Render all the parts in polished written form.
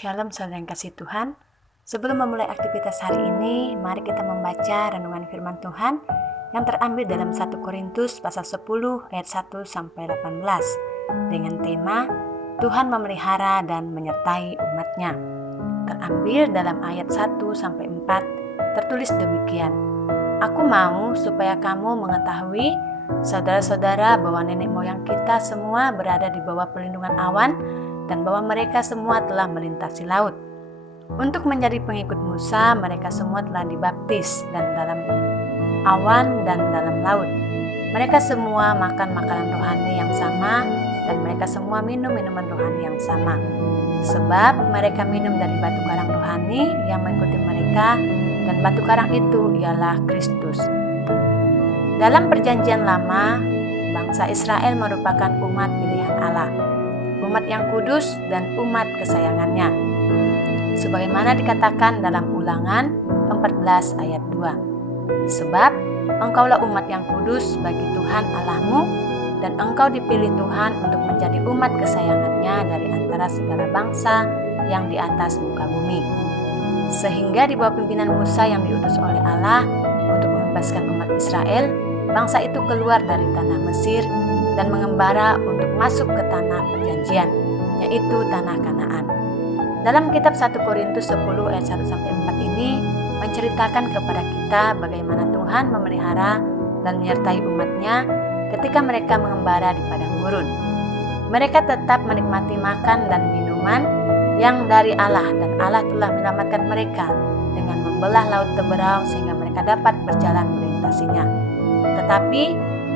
Shalom saudara yang kasih Tuhan. Sebelum memulai aktivitas hari ini, mari kita membaca renungan firman Tuhan yang terambil dalam 1 Korintus pasal 10 ayat 1 sampai 18 dengan tema Tuhan memelihara dan menyertai umatnya. Terambil dalam ayat 1 sampai 4 tertulis demikian. Aku mau supaya kamu mengetahui saudara-saudara bahwa nenek moyang kita semua berada di bawah perlindungan awan dan bahwa mereka semua telah melintasi laut. Untuk menjadi pengikut Musa, mereka semua telah dibaptis dan dalam awan dan dalam laut. Mereka semua makan makanan rohani yang sama dan mereka semua minum minuman rohani yang sama. Sebab mereka minum dari batu karang rohani yang mengikuti mereka dan batu karang itu ialah Kristus. Dalam perjanjian lama, bangsa Israel merupakan umat pilihan Allah, umat yang kudus dan umat kesayangannya. Sebagaimana dikatakan dalam Ulangan 14 ayat 2. Sebab engkaulah umat yang kudus bagi Tuhan Allahmu, dan engkau dipilih Tuhan untuk menjadi umat kesayangannya dari antara segala bangsa yang di atas muka bumi. Sehingga di bawah pimpinan Musa yang diutus oleh Allah untuk membebaskan umat Israel, bangsa itu keluar dari tanah Mesir dan mengembara untuk masuk ke tanah perjanjian, yaitu tanah Kanaan. Dalam kitab 1 Korintus 10 ayat 1 sampai 4 ini menceritakan kepada kita bagaimana Tuhan memelihara dan menyertai umatnya ketika mereka mengembara di padang gurun. Mereka tetap menikmati makan dan minuman yang dari Allah, dan Allah telah menyelamatkan mereka dengan membelah laut Teberau sehingga mereka dapat berjalan melintasinya. Tetapi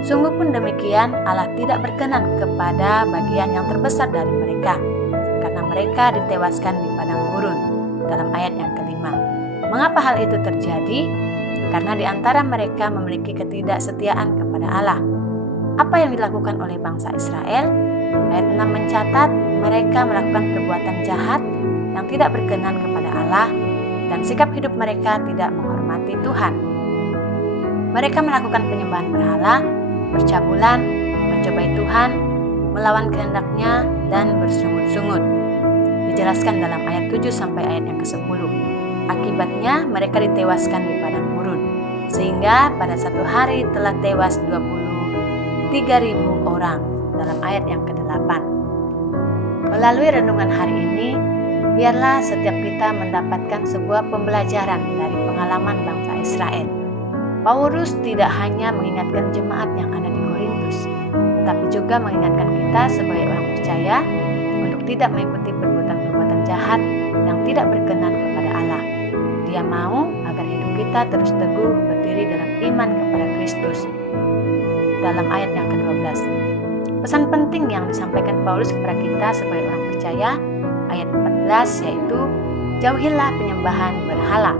sungguh pun demikian, Allah tidak berkenan kepada bagian yang terbesar dari mereka, karena mereka ditewaskan di padang gurun, dalam ayat yang kelima. Mengapa hal itu terjadi? Karena di antara mereka memiliki ketidaksetiaan kepada Allah. Apa yang dilakukan oleh bangsa Israel? Ayat 6 mencatat mereka melakukan perbuatan jahat yang tidak berkenan kepada Allah, dan sikap hidup mereka tidak menghormati Tuhan. Mereka melakukan penyembahan berhala, bercabulan, mencobai Tuhan, melawan kehendak-Nya, dan bersungut-sungut. Dijelaskan dalam ayat 7 sampai ayat yang ke-10. Akibatnya mereka ditewaskan di padang gurun, sehingga pada satu hari telah tewas 23.000 orang dalam ayat yang ke-8. Melalui renungan hari ini, biarlah setiap kita mendapatkan sebuah pembelajaran dari pengalaman bangsa Israel. Paulus tidak hanya mengingatkan jemaat yang ada di Korintus, tetapi juga mengingatkan kita sebagai orang percaya untuk tidak mengikuti perbuatan-perbuatan jahat yang tidak berkenan kepada Allah. Dia mau agar hidup kita terus teguh berdiri dalam iman kepada Kristus. Dalam ayat yang ke-12, pesan penting yang disampaikan Paulus kepada kita sebagai orang percaya, ayat 14, yaitu jauhilah penyembahan berhala.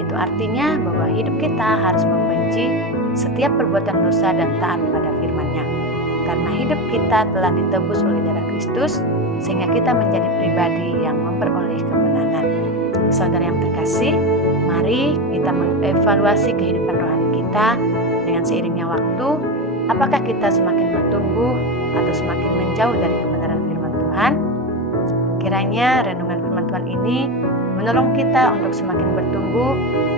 Itu artinya bahwa hidup kita harus membenci setiap perbuatan dosa dan taat pada firman-Nya. Karena hidup kita telah ditebus oleh darah Kristus, sehingga kita menjadi pribadi yang memperoleh kemenangan. Saudara yang terkasih, mari kita mengevaluasi kehidupan rohani kita dengan seiringnya waktu. Apakah kita semakin bertumbuh atau semakin menjauh dari kebenaran firman Tuhan? Kiranya renungan firman Tuhan ini menolong kita untuk semakin bertumbuh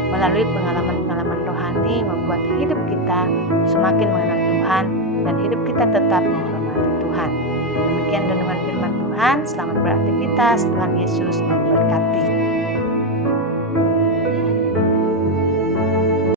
melalui pengalaman-pengalaman rohani, membuat hidup kita semakin mengenal Tuhan dan hidup kita tetap menghormati Tuhan. Demikian renungan firman Tuhan. Selamat beraktivitas. Tuhan Yesus memberkati.